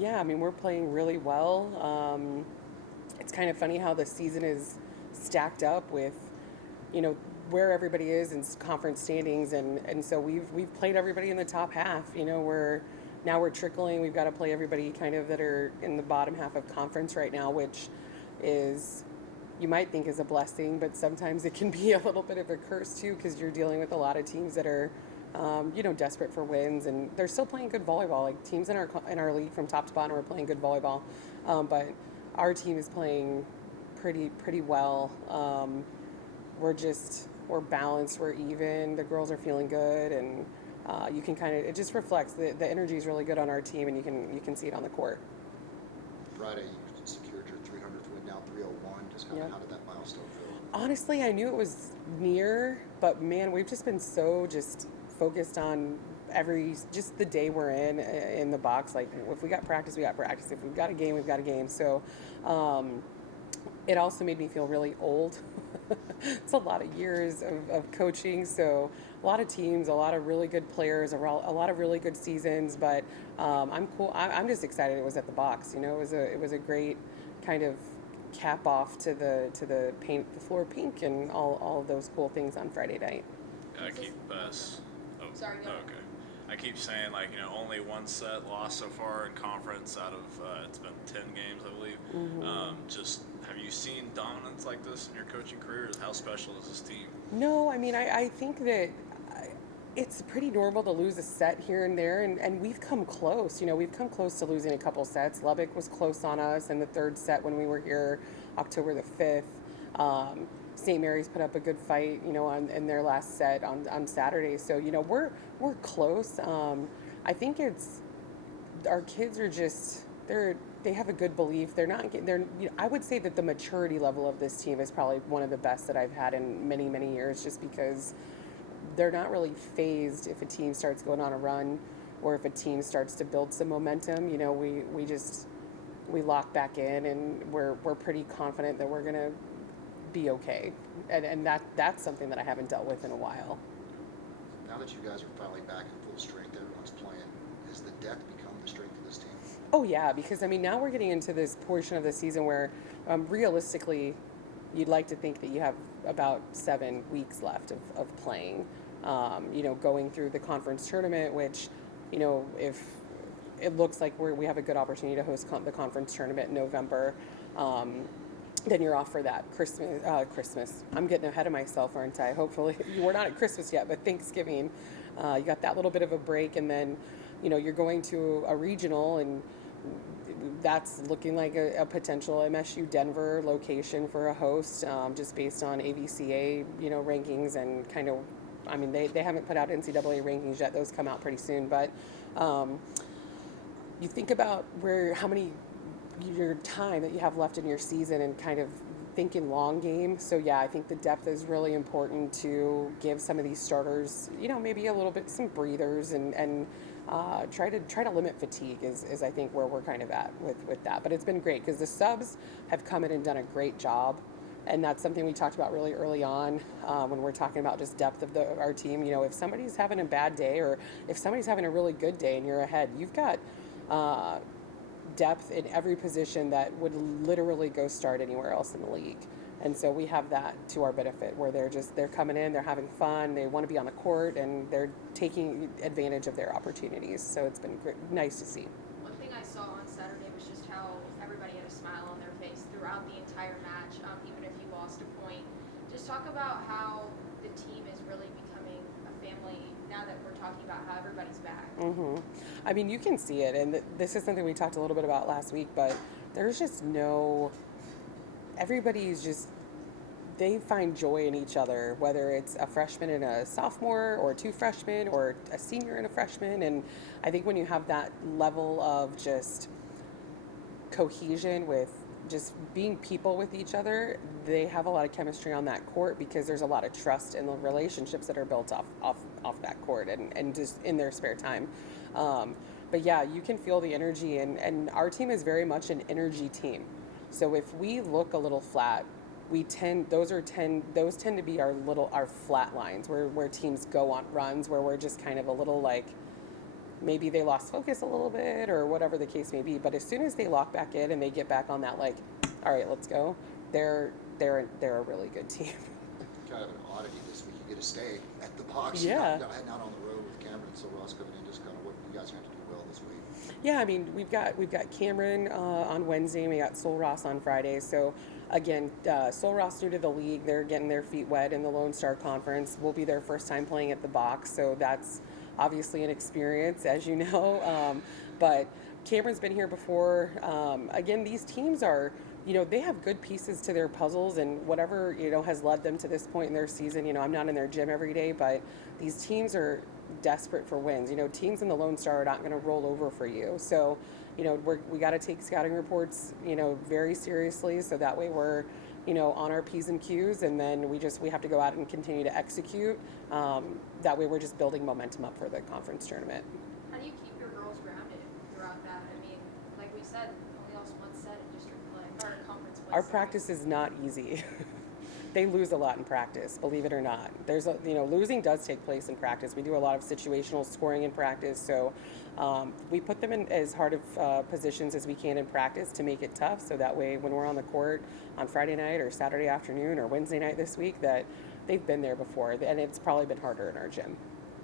Yeah, I mean, we're playing really well. It's kind of funny how the season is stacked up with, you know, where everybody is in conference standings, and so we've played everybody in the top half. We're trickling. We've got to play everybody kind of that are in the bottom half of conference right now, which is you might think is a blessing, but sometimes it can be a little bit of a curse too because you're dealing with a lot of teams that are, desperate for wins, and they're still playing good volleyball. Like teams in our league from top to bottom are playing good volleyball, but our team is playing pretty well. We're balanced, we're even. The girls are feeling good, and you can kind of it just reflects the energy is really good on our team, and you can see it on the court. Friday, you secured your 300th win, now 301. Just kind of Yeah. how did that milestone feel? Honestly, I knew it was near, but man, we've just been so just focused on just the day we're in the box. Like if we got practice, we got practice. If we've got a game, we've got a game. So it also made me feel really old. It's a lot of years of coaching, so a lot of teams, a lot of really good players, a lot of really good seasons. But I'm cool. I'm just excited it was at the box. It was a great kind of cap off to the paint the floor pink and all of those cool things on Friday night. I keep us. Oh, Sorry, go ahead. okay. I keep saying only one set lost so far in conference out of it's been 10 games I believe. Just have you seen dominance like this in your coaching career? How special is this team? No, I mean, I think that it's pretty normal to lose a set here and there, and we've come close. We've come close to losing a couple sets. Lubbock was close on us in the third set when we were here October the 5th. St. Mary's put up a good fight, in their last set on Saturday. So, we're close. I think it's our kids are just they have a good belief. I would say that the maturity level of this team is probably one of the best that I've had in many, many years, just because they're not really phased if a team starts going on a run or if a team starts to build some momentum. We lock back in, and we're pretty confident that we're gonna be okay. And that's something that I haven't dealt with in a while. Now that you guys are finally back in full strength, everyone's playing, has the depth become the strength of this team? Oh yeah, because I mean now we're getting into this portion of the season where realistically you'd like to think that you have about 7 weeks left of playing. Going through the conference tournament, which, if it looks like we have a good opportunity to host the conference tournament in November, then you're off for that Christmas. I'm getting ahead of myself, aren't I? Hopefully, we're not at Christmas yet, but Thanksgiving, you got that little bit of a break, and then, you're going to a regional, and that's looking like a potential MSU Denver location for a host, just based on AVCA, rankings and kind of. I mean, they haven't put out NCAA rankings yet; those come out pretty soon. But you think about how many your time that you have left in your season and kind of thinking long game. So yeah, I think the depth is really important to give some of these starters, maybe a little bit some breathers and try to limit fatigue is I think where we're kind of at with that. But it's been great because the subs have come in and done a great job. And that's something we talked about really early on when we're talking about just depth of our team. If somebody's having a bad day or if somebody's having a really good day and you're ahead, you've got depth in every position that would literally go start anywhere else in the league. And so we have that to our benefit where they're coming in, they're having fun, they want to be on the court, and they're taking advantage of their opportunities. So it's been nice to see. One thing I saw on Saturday was just how everybody had a smile on their face throughout the entire match, even if you lost a point. Just talk about how the team is really becoming a family now that we're talking about how everybody's back. I mean, you can see it, and this is something we talked a little bit about last week, but there's just everybody's just, they find joy in each other, whether it's a freshman and a sophomore or 2 freshmen or a senior and a freshman. And I think when you have that level of just cohesion with just being people with each other, they have a lot of chemistry on that court because there's a lot of trust in the relationships that are built off that court and just in their spare time. But yeah, you can feel the energy, and our team is very much an energy team. So if we look a little flat, those tend to be our flat lines where teams go on runs where we're just kind of a little like maybe they lost focus a little bit or whatever the case may be. But as soon as they lock back in and they get back on that, like, all right, let's go, they're a really good team. Kind of an oddity this week. You get to stay at the box. Yeah. You're not heading out on the road with Cameron and Silver Ross coming in. Just kind of what you guys have to do well this week. Yeah, I mean, we've got Cameron on Wednesday, and we got Sol Ross on Friday. So again, Sol Ross new to the league, they're getting their feet wet in the Lone Star Conference. Will be their first time playing at the box, so that's obviously an experience, as you know. But Cameron's been here before. Again, these teams are, they have good pieces to their puzzles, and whatever, has led them to this point in their season. I'm not in their gym every day, but these teams are desperate for wins. Teams in the Lone Star are not going to roll over for you. So, we got to take scouting reports, very seriously. So that way we're, on our P's and Q's, and then we have to go out and continue to execute. That way we're just building momentum up for the conference tournament. How do you keep your girls grounded throughout that? I mean, like we said, only lost one set in district play or conference play. Our sorry. practice is not easy. They lose a lot in practice, believe it or not. Losing does take place in practice. We do a lot of situational scoring in practice, so we put them in as hard of positions as we can in practice to make it tough, so that way when we're on the court on Friday night or Saturday afternoon or Wednesday night this week, that they've been there before, and it's probably been harder in our gym.